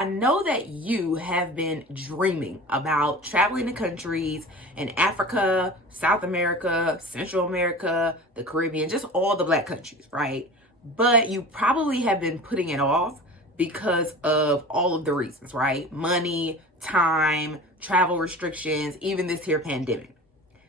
I know that you have been dreaming about traveling to countries in Africa, South America, Central America, the Caribbean, just all the Black countries, right? But you probably have been putting it off because of all of the reasons, right? Money, time, travel restrictions, even this here pandemic.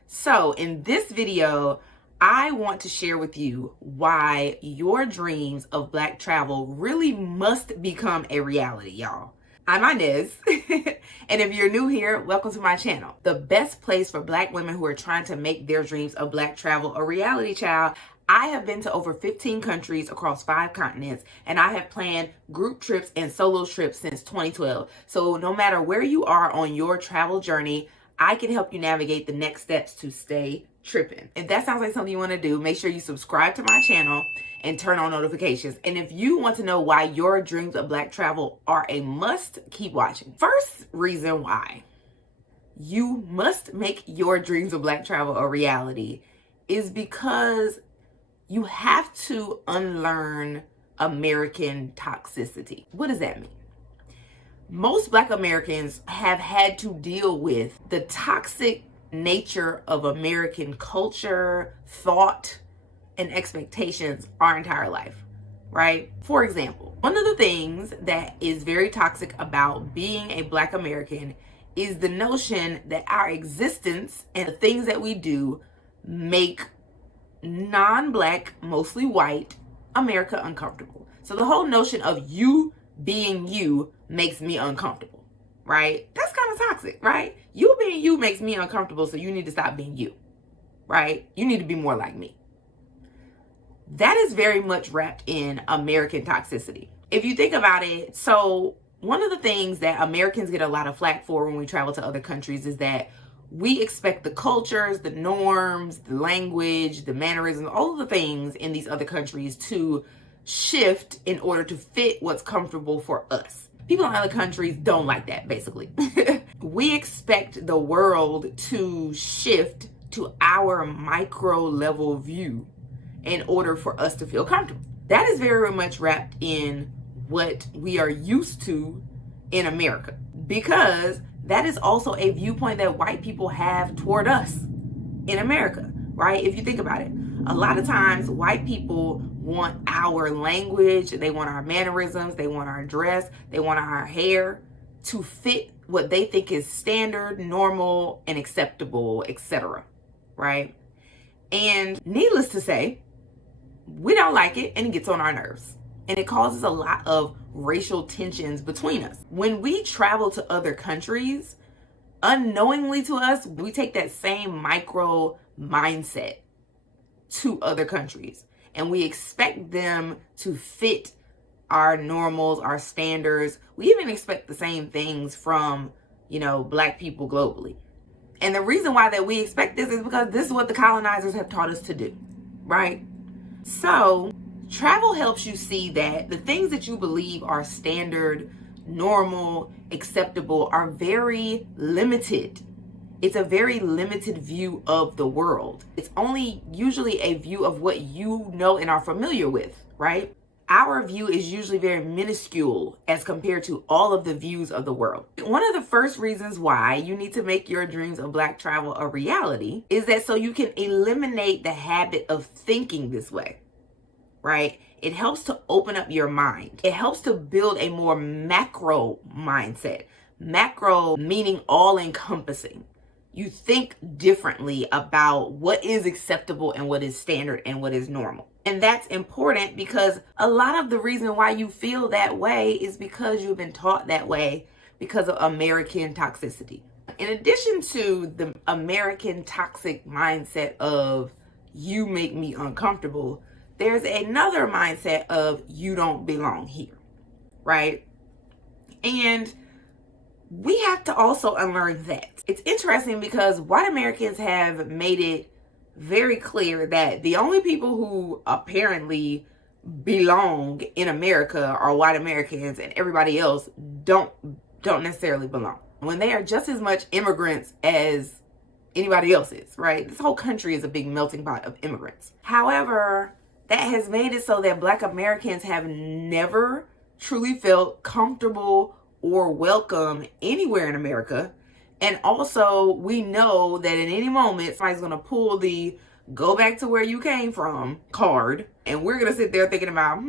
So in this video, I want to share with you why your dreams of Black travel really must become a reality, y'all. I'm Inez, and if you're new here, welcome to my channel. The best place for Black women who are trying to make their dreams of Black travel a reality, child. I have been to over 15 countries across 5 continents, and I have planned group trips and solo trips since 2012. So no matter where you are on your travel journey, I can help you navigate the next steps to stay tripping. If that sounds like something you want to do, make sure you subscribe to my channel and turn on notifications. And if you want to know why your dreams of Black travel are a must, keep watching. First reason why you must make your dreams of Black travel a reality is because you have to unlearn American toxicity. What does that mean? Most Black Americans have had to deal with the toxic nature of American culture, thought, and expectations our entire life, right? For example, one of the things that is very toxic about being a Black American is the notion that our existence and the things that we do make non-Black, mostly white, America uncomfortable. So the whole notion of you being you makes me uncomfortable, right? That's kind of toxic, right? You being you makes me uncomfortable, so you need to stop being you, right? You need to be more like me. That is very much wrapped in American toxicity. If you think about it, so one of the things that Americans get a lot of flack for when we travel to other countries is that we expect the cultures, the norms, the language, the mannerisms, all of the things in these other countries to shift in order to fit what's comfortable for us. People in other countries don't like that, basically. We expect the world to shift to our micro level view in order for us to feel comfortable. That is very much wrapped in what we are used to in America, because that is also a viewpoint that white people have toward us in America, right? If you think about it, a lot of times white people want our language, they want our mannerisms, they want our dress, they want our hair to fit what they think is standard, normal, and acceptable, etc., right? And needless to say, we don't like it, and it gets on our nerves. And it causes a lot of racial tensions between us. When we travel to other countries, unknowingly to us, we take that same micro mindset to other countries, and we expect them to fit our normals, our standards. We even expect the same things from, Black people globally. And the reason why that we expect this is because this is what the colonizers have taught us to do, right? So travel helps you see that the things that you believe are standard, normal, acceptable are very limited. It's a very limited view of the world. It's only usually a view of what you know and are familiar with, right? Our view is usually very minuscule as compared to all of the views of the world. One of the first reasons why you need to make your dreams of Black travel a reality is that so you can eliminate the habit of thinking this way, right? It helps to open up your mind. It helps to build a more macro mindset. Macro meaning all encompassing. You think differently about what is acceptable and what is standard and what is normal. And that's important because a lot of the reason why you feel that way is because you've been taught that way because of American toxicity. In addition to the American toxic mindset of you make me uncomfortable, there's another mindset of you don't belong here, right? And we have to also unlearn that. It's interesting because white Americans have made it very clear that the only people who apparently belong in America are white Americans, and everybody else don't necessarily belong, when they are just as much immigrants as anybody else is, right? This whole country is a big melting pot of immigrants. However, that has made it so that Black Americans have never truly felt comfortable or welcome anywhere in America. And also, we know that at any moment, somebody's going to pull the go back to where you came from card. And we're going to sit there thinking about,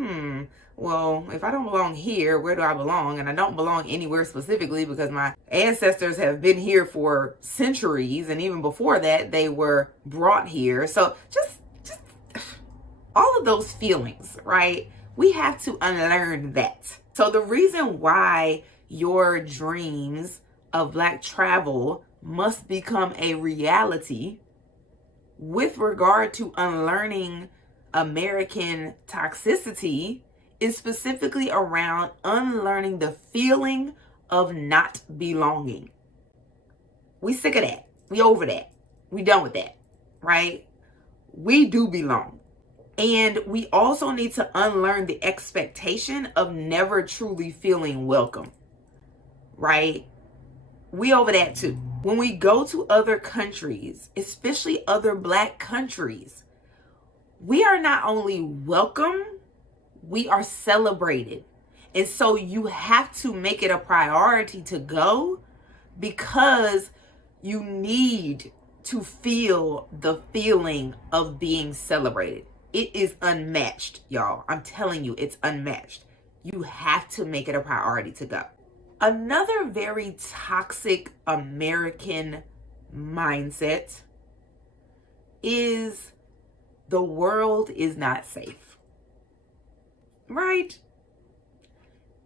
well, if I don't belong here, where do I belong? And I don't belong anywhere specifically because my ancestors have been here for centuries. And even before that, they were brought here. So just all of those feelings, right? We have to unlearn that. So the reason why your dreams of Black travel must become a reality with regard to unlearning American toxicity is specifically around unlearning the feeling of not belonging. We sick of that. We over that. We done with that, right? We do belong. And we also need to unlearn the expectation of never truly feeling welcome, right? We over that too. When we go to other countries, especially other Black countries, we are not only welcome, we are celebrated. And so you have to make it a priority to go because you need to feel the feeling of being celebrated. It is unmatched, y'all. I'm telling you, it's unmatched. You have to make it a priority to go. Another very toxic American mindset is the world is not safe, right?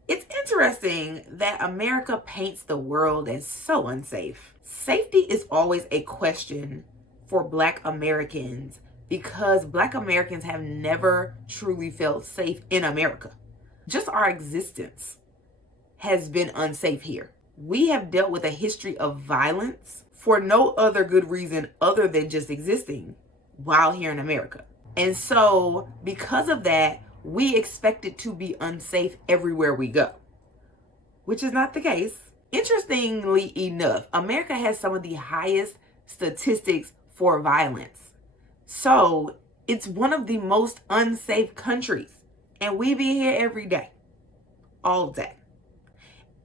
It's interesting that America paints the world as so unsafe. Safety is always a question for Black Americans because Black Americans have never truly felt safe in America. Just our existence has been unsafe here. We have dealt with a history of violence for no other good reason other than just existing while here in America. And so because of that, we expect it to be unsafe everywhere we go, which is not the case. Interestingly enough, America has some of the highest statistics for violence. So it's one of the most unsafe countries. And we be here every day, all day.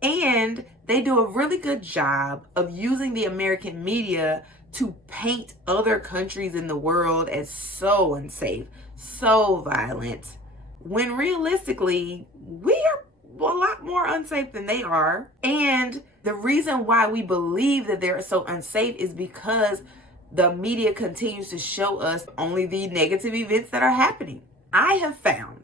And they do a really good job of using the American media to paint other countries in the world as so unsafe, so violent, when realistically, we are a lot more unsafe than they are. And the reason why we believe that they're so unsafe is because the media continues to show us only the negative events that are happening. I have found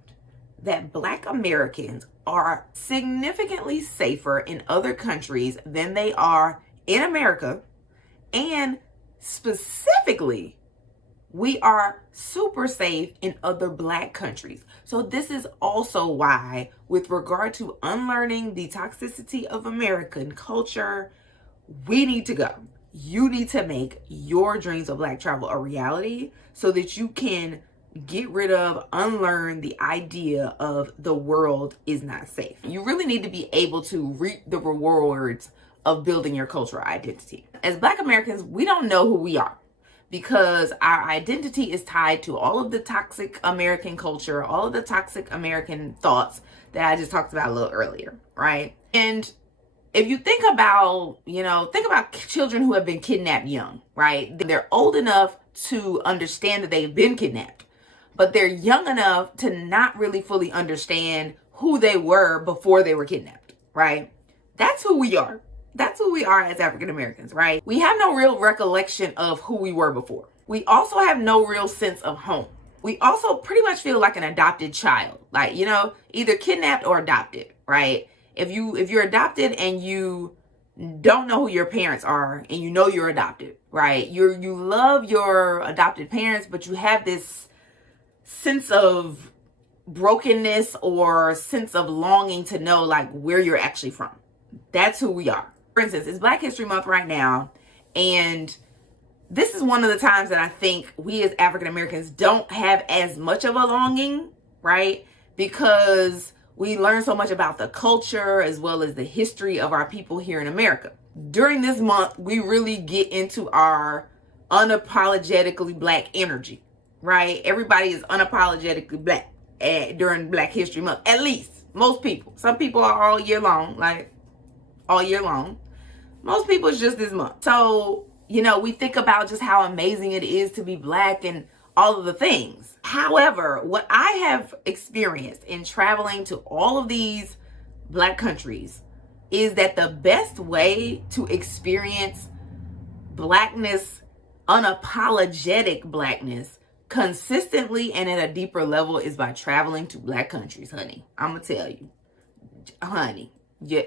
that Black Americans are significantly safer in other countries than they are in America. And specifically, we are super safe in other Black countries. So this is also why, with regard to unlearning the toxicity of American culture, we need to go. You need to make your dreams of Black travel a reality so that you can get rid of, unlearn the idea of the world is not safe. You really need to be able to reap the rewards of building your cultural identity. As Black Americans, we don't know who we are because our identity is tied to all of the toxic American culture, all of the toxic American thoughts that I just talked about a little earlier, right? And if you think about children who have been kidnapped young, right? They're old enough to understand that they've been kidnapped, but they're young enough to not really fully understand who they were before they were kidnapped, right? That's who we are. That's who we are as African Americans, right? We have no real recollection of who we were before. We also have no real sense of home. We also pretty much feel like an adopted child, like, either kidnapped or adopted, right? If you're adopted and you don't know who your parents are and you know you're adopted, right? You love your adopted parents, but you have this sense of brokenness or sense of longing to know like where you're actually from. That's who we are. For instance, it's Black History Month right now, and this is one of the times that I think we as African Americans don't have as much of a longing, right? Because we learn so much about the culture as well as the history of our people here in America. During this month, we really get into our unapologetically Black energy, right? Everybody is unapologetically Black during Black History Month, at least most people. Some people are all year long, like all year long. Most people it's just this month. So, you know, we think about just how amazing it is to be Black and all of the things. However, what I have experienced in traveling to all of these Black countries is that the best way to experience Blackness, unapologetic Blackness, consistently and at a deeper level is by traveling to Black countries, honey. I'm gonna tell you, honey, yeah,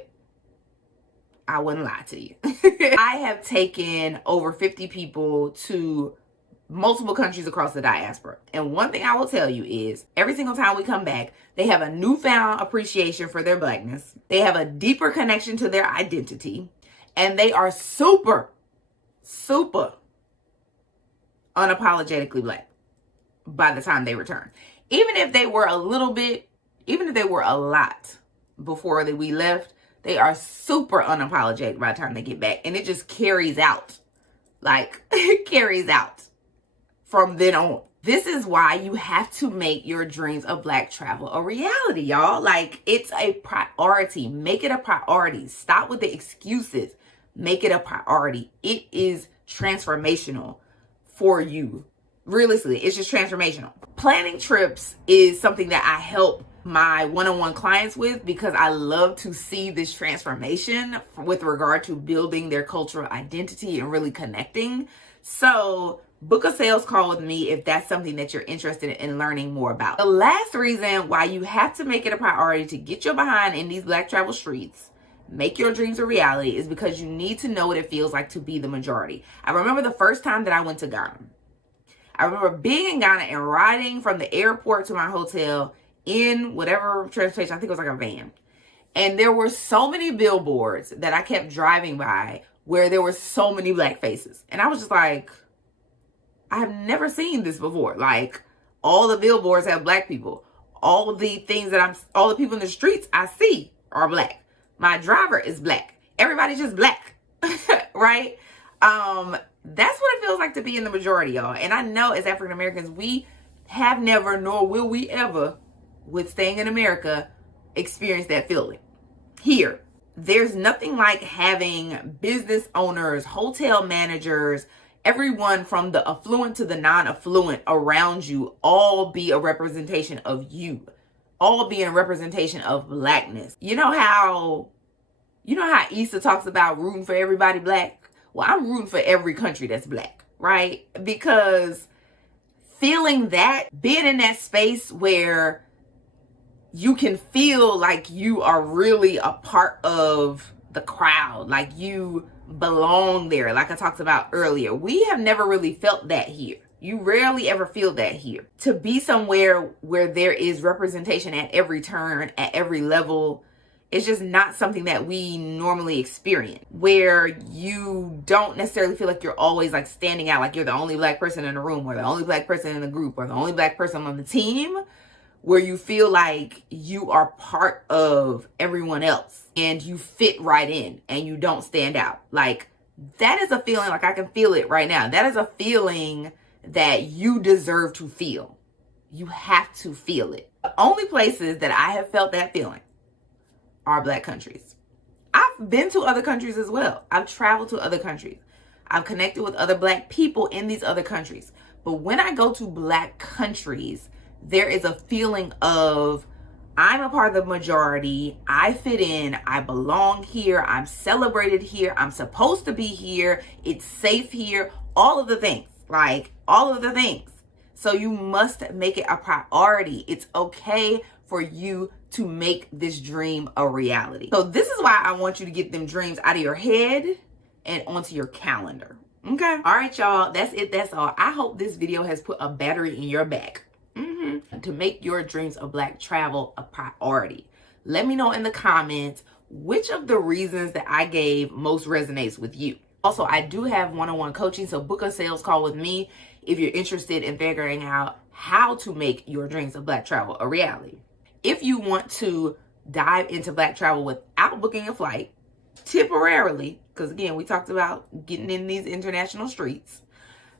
I wouldn't lie to you. I have taken over 50 people to multiple countries across the diaspora. And one thing I will tell you is every single time we come back, they have a newfound appreciation for their Blackness. They have a deeper connection to their identity. And they are super unapologetically Black by the time they return. Even if they were a lot before we left, they are super unapologetic by the time they get back. And it just carries out. Like, it carries out from then on. This is why you have to make your dreams of Black travel a reality, y'all. Like, it's a priority. Make it a priority. Stop with the excuses. Make it a priority. It is transformational for you. Realistically, it's just transformational. Planning trips is something that I help my one-on-one clients with because I love to see this transformation with regard to building their cultural identity and really connecting. So book a sales call with me if that's something that you're interested in learning more about. The last reason why you have to make it a priority to get your behind in these Black travel streets, make your dreams a reality, is because you need to know what it feels like to be the majority. I remember the first time that I went to Ghana. I remember being in Ghana and riding from the airport to my hotel in whatever transportation, I think it was like a van. And there were so many billboards that I kept driving by where there were so many Black faces. And I was just like, I have never seen this before. Like, all the billboards have Black people. All the people in the streets I see are Black. My driver is Black. Everybody's just Black, right? That's what it feels like to be in the majority, y'all. And I know as African Americans, we have never, nor will we ever, with staying in America, experience that feeling. Here, there's nothing like having business owners, hotel managers, everyone from the affluent to the non-affluent around you all be a representation of you. All be a representation of Blackness. You know how Issa talks about rooting for everybody Black? Well, I'm rooting for every country that's Black, right? Because feeling that, being in that space where you can feel like you are really a part of the crowd, like you belong there, like I talked about earlier. We have never really felt that here. You rarely ever feel that here. To be somewhere where there is representation at every turn, at every level, it's just not something that we normally experience, where you don't necessarily feel like you're always like standing out, like you're the only Black person in the room or the only Black person in the group or the only Black person on the team, where you feel like you are part of everyone else and you fit right in and you don't stand out. Like, that is a feeling, like I can feel it right now. That is a feeling that you deserve to feel. You have to feel it. The only places that I have felt that feeling are Black countries. I've been to other countries as well. I've traveled to other countries. I've connected with other Black people in these other countries. But when I go to Black countries, there is a feeling of, I'm a part of the majority. I fit in. I belong here. I'm celebrated here. I'm supposed to be here. It's safe here. All of the things. Like, all of the things. So you must make it a priority. It's okay for you to make this dream a reality. So this is why I want you to get them dreams out of your head and onto your calendar. Okay? All right, y'all. That's it. That's all. I hope this video has put a battery in your back to make your dreams of Black travel a priority. Let me know in the comments which of the reasons that I gave most resonates with you. Also, I do have one-on-one coaching, so book a sales call with me if you're interested in figuring out how to make your dreams of Black travel a reality. If you want to dive into Black travel without booking a flight, temporarily, because again, we talked about getting in these international streets,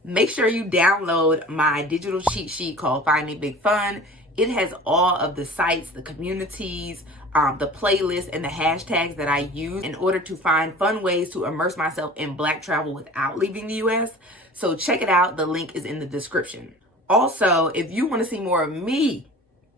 make sure you download my digital cheat sheet called Finding Big Fun. It has all of the sites, the communities, the playlist and the hashtags that I use in order to find fun ways to immerse myself in Black travel without leaving the US. So check it out. The link is in the description. Also, if you want to see more of me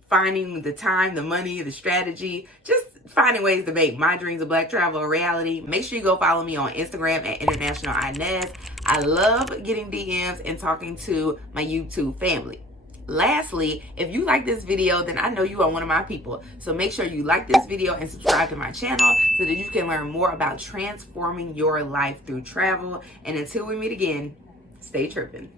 finding the time, the money, the strategy, just finding ways to make my dreams of Black travel a reality, make sure you go follow me on Instagram at International Inez. I love getting DMs and talking to my YouTube family. Lastly, if you like this video, then I know you are one of my people. So make sure you like this video and subscribe to my channel so that you can learn more about transforming your life through travel. And until we meet again, stay tripping.